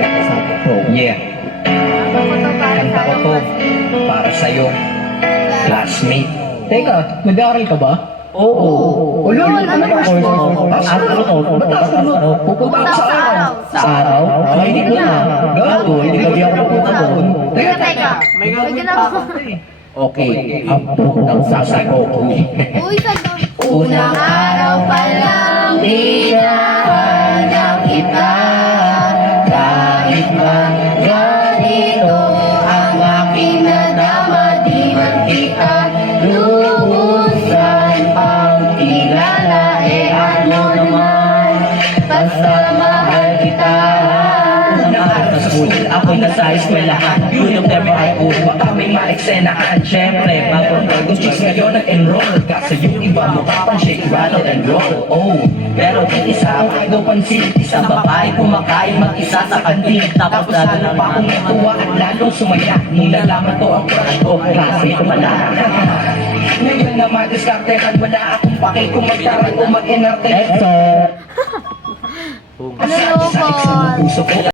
Sakto. Yeah. Kanta ko to para sa'yo, classmate. Teka, nag-aaral ka ba? Oo. Ulo, ano course mo? Ano to? Ba't ano? Pupunta ako sa araw. Sa araw? Ay, hindi ko na. Gago, hindi ka ako pupunta doon. Teka. May ginagawa. Okay, approve ng sasagot. Uy, sandal. Unang araw pa lang, hinahanap kita. Kahit man ganito ang aking nadama, di man kita lubusan pang kilala. Ano naman, basta mahal kita. Unang araw sa school, ako'y nasa eskwelahan. Uniforme ay ulo, baka may maeksenahan. Siyempre, bago gusto ngayon nag-enroll. Kasi yung iba mo kapang shake, rattle and roll. Oh, pero yung isa, daw pansin. Isang babae kumakain mag-isa sa kantin. Tapos lalo na pa akong natuwa at lalong sumaya. Nilalaman to ang crush ko, kasi pala. Ngayon na madiskartehan, wala akong pake kung magtaral o mag-enarte. Eto. Ano, Locon? Puso ko